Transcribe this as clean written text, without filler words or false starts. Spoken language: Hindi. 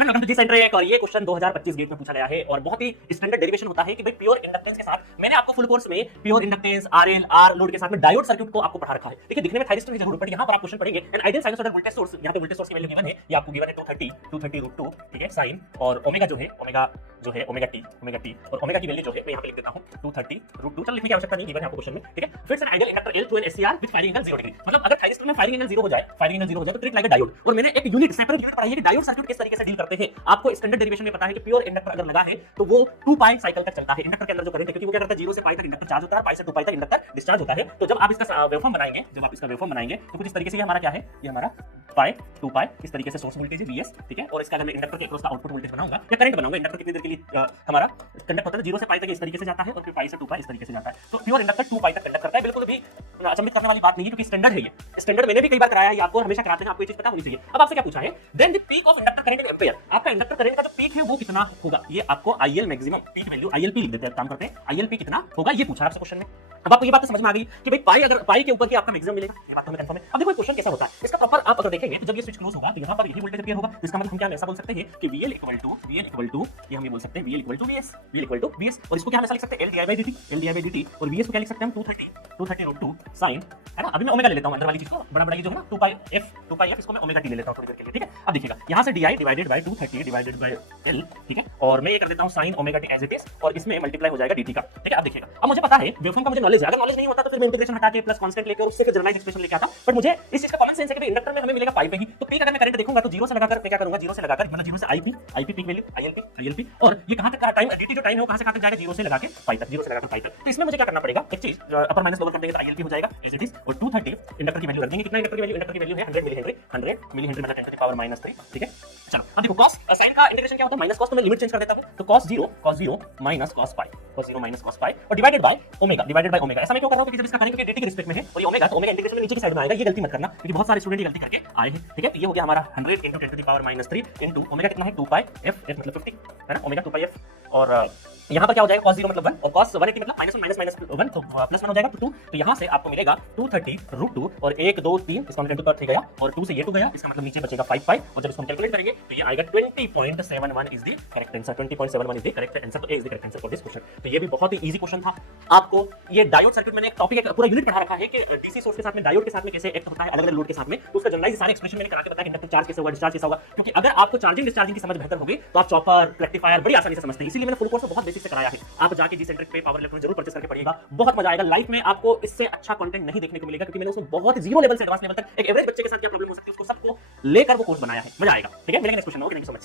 वेलकम टू जी सेंटर एक और ये क्वेश्चन 2025 गेट में पूछा गया है और बहुत ही स्टैंडर्ड डेरिवेशन होता है कि भाई प्योर इंडक्टेंस के साथ मैंने आपको फुल कोर्स में pure inductance RL R load के साथ में डायोड सर्किट को आपको पढ़ा रखा है। देखिए दिखने में थायरिस्टर की जरूरत पड़ी, यहां पर आप क्वेश्चन पढ़ेंगे an ideal sinusoidal voltage source, यहां पे वोल्टेज सोर्स की वैल्यू गिवन है, ये आपको गिवन है 230 √2, ठीक है, साइन और ओमेगा जो है ओमेगा टी और ओमेगा की वैल्यू जो है मैं यहां पे लिख देता हूं 230 √2, चल लिखने की आवश्यकता नहीं, गिवन है आपको क्वेश्चन में, ठीक है। फिर से ideal inductor L through an SCR with firing angle 0 degree, मतलब अगर थायरिस्टर में फायरिंग एंगल 0 हो जाए तो ट्रीट लाइक अ डायोड। और मैंने एक यूनिट सेपरेट यूनिट पढ़ाई है कि डायोड सर्किट किस तरीके से डील करते हैं। आपको स्टैंडर्ड डेरिवेशन में पता है कि प्योर इंडक्टर अगर लगा है तो वो 2 पाई साइकिल तक चलता है। इंडक्टर के अंदर जो करंट है, क्योंकि वो क्या करता है 0 से पाई तक इंडक्टर चार्ज होता है, पाई से 2 पाई तक इंडक्टर डिस्चार्ज होता है। तो जब आप इसका वेवफॉर्म बनाएंगे तो कुछ इस तरीके से ये हमारा क्या है, ये हमारा पाई 2 पाई इस तरीके से सोर्स वोल्टेज है Vs, ठीक है। और इसका अगर मैं इंडक्टर के अक्रॉस का आउटपुट वोल्टेज बनाऊंगा या करंट बनाऊंगा, इंडक्टर कितनी देर के लिए हमारा कंडक्ट होता है 0 से पाई तक इस तरीके से जाता है और फिर पाई से 2 पाई इस तरीके से जाता है। तो प्योर इंडक्टर 2 पाई तक कंडक्ट करता है, बिल्कुल भी अचंभित करने वाली बात नहीं है क्योंकि स्टैंडर्ड है। ये स्टैंडर्ड मैंने भी कई बार कराया है, आपको हमेशा कराते हैं, आपको ये चीज पता होनी चाहिए। अब आपसे क्या पूछा है, then the peak of inductor current in ampere, आपका इंडक्टर करंट का जो पीक है वो कितना होगा, ये आपको IL maximum peak value ILP लिख देते हैं, काम करते हैं ILP कितना होगा ये पूछा है आपसे क्वेश्चन में। अब आपको ये बात तो समझ में आ गई कि भाई पाई के ऊपर की आपका मैक्सिमम मिलेगा, ये बात तो हमें कंफर्म है। अब देखो क्वेश्चन कैसा होता है इसका प्रॉपर, आप अगर देखेंगे तो जब ये स्विच क्लोज होगा तो यहां पर यही वोल्टेज अपीयर होगा, इसका मतलब हम क्या ऐसा बोल सकते हैं कि VL इक्वल टू ये हम ये बोल सकते हैं VL इक्वल टू VS और इसको क्या हम ऐसा लिख सकते हैं LdI/dt और VS को क्या लिख सकते हैं हम 230 √2 sin, है ना। अभी मैं ओमेगा ले लेता हूं, अंदर वाली चीज को बड़ा ये जो है ना 2 पाई f इसको मैं ओमेगा t ले लेता हूं थोड़ी देर के लिए, ठीक है। अब देखिएगा यहां से di divided by 230 divided by L, ठीक है, और मैं ये कर देता हूं sin omega t as it is और इसमें मल्टीप्लाई हो जाएगा dt का, ठीक है। अब देखिएगा, अब मुझे पता है वेवफॉर्म का मुझे नॉलेज है, अगर नॉलेज नहीं होता तो फिर मैं इंटीग्रेशन हटा के प्लस कांस्टेंट लेकर उससे फिर जनरलाइज एक्सप्रेशन लेके आता, बट मुझे इस चीज का कॉमन सेंस है कि इंडक्टर में हमें मिलेगा पाई पे ही, तो पीक अगर मैं करंट देखूंगा तो 0 से लगाकर मैं क्या करूंगा, 0 से लगाकर मतलब 0 से IP पीक वैल्यू ILP और ये कहां तक का टाइम dt जो टाइम है वो कहां से कहां तक जाएगा, 0 से लगाकर पाई तक। तो इसमें मुझे क्या करना पड़ेगा, एक चीज अपर माइनस लोअर कर देंगे तो ILP हो जाएगा एज इट इज और 230 इंडक्टर की वैल्यू रख देंगे, कितना इंडक्टर की वैल्यू है 100 मिली हेनरी मतलब 10⁻³ ठीक है। चलो अब देखो cos sin का इंटीग्रेशन क्या होता है, माइनस cos, तो मैं लिमिट चेंज कर देता हूं, तो cos 0 माइनस cos पाई और डिवाइडेड बाय ओमेगा। ऐसा मैं क्यों कर रहा हूं, क्योंकि जब इसका करेंगे dt के रिस्पेक्ट में है और ये ओमेगा, तो ओमेगा इंटीग्रेशन में नीचे की साइड में आएगा, ये गलती मत करना क्योंकि बहुत सारे स्टूडेंट ये गलती करके आए हैं, ठीक है। ये हो गया हमारा 100 × 10⁻³ इनटू ओमेगा कितना है 2 पाई f मतलब 50, है ना, ओमेगा 2 पाई f और यहाँ पर क्या हो जाएगा cos 0 मतलब 1 और cos 180 मतलब -1 तो प्लस 1 हो जाएगा तो 2, तो यहाँ से आपको मिलेगा 230 √2 और 1 2 3 इसका मतलब 2 गया और 2 से ये 2 गया, इसका मतलब नीचे बचेगा 5 पाई और जब इसको हम कैलकुलेट करेंगे तो ये आएगा 20.71 is the correct answer, 20.71 is the correct answer, तो A is the correct answer for this question. तो ये भी बहुत ही इजी क्वेश्चन था। आपको ये डायोड सर्किट मैंने एक टॉपिक एक पूरा यूनिट पढ़ा रखा है कि डीसी सोर्स के साथ में डायोड के साथ में कैसे एक्ट होता है, अलग-अलग लोड के साथ में, तो उसका जनरलाइज सारे एक्सप्रेशन मैंने करा के बताया कि इंडक्टर चार्ज कैसे होगा, डिस्चार्ज कैसे होगा, क्योंकि अगर आपको चार्जिंग डिस्चार्जिंग की समझ बेहतर होगी तो आप चॉपर रेक्टिफायर बड़ी आसानी से समझते हैं, इसीलिए मैंने फुल कोर्स में बहुत बेसिक से कराया है। आप जाके जी सेंटर पे पावर इलेक्ट्रॉनिक जरूर परचेस करके पढ़िएगा, बहुत मजा आएगा। लाइफ में आपको इससे अच्छा कंटेंट नहीं देखने को मिलेगा क्योंकि मैंने उसमें बहुत जीरो लेवल से एडवांस लेवल तक एक एवरेज बच्चे के साथ क्या प्रॉब्लम हो सकती है उसको सबको लेकर वो कोर्स बनाया है, मजा आएगा, ठीक है। मिलेंगे नेक्स्ट क्वेश्चन में, ओके।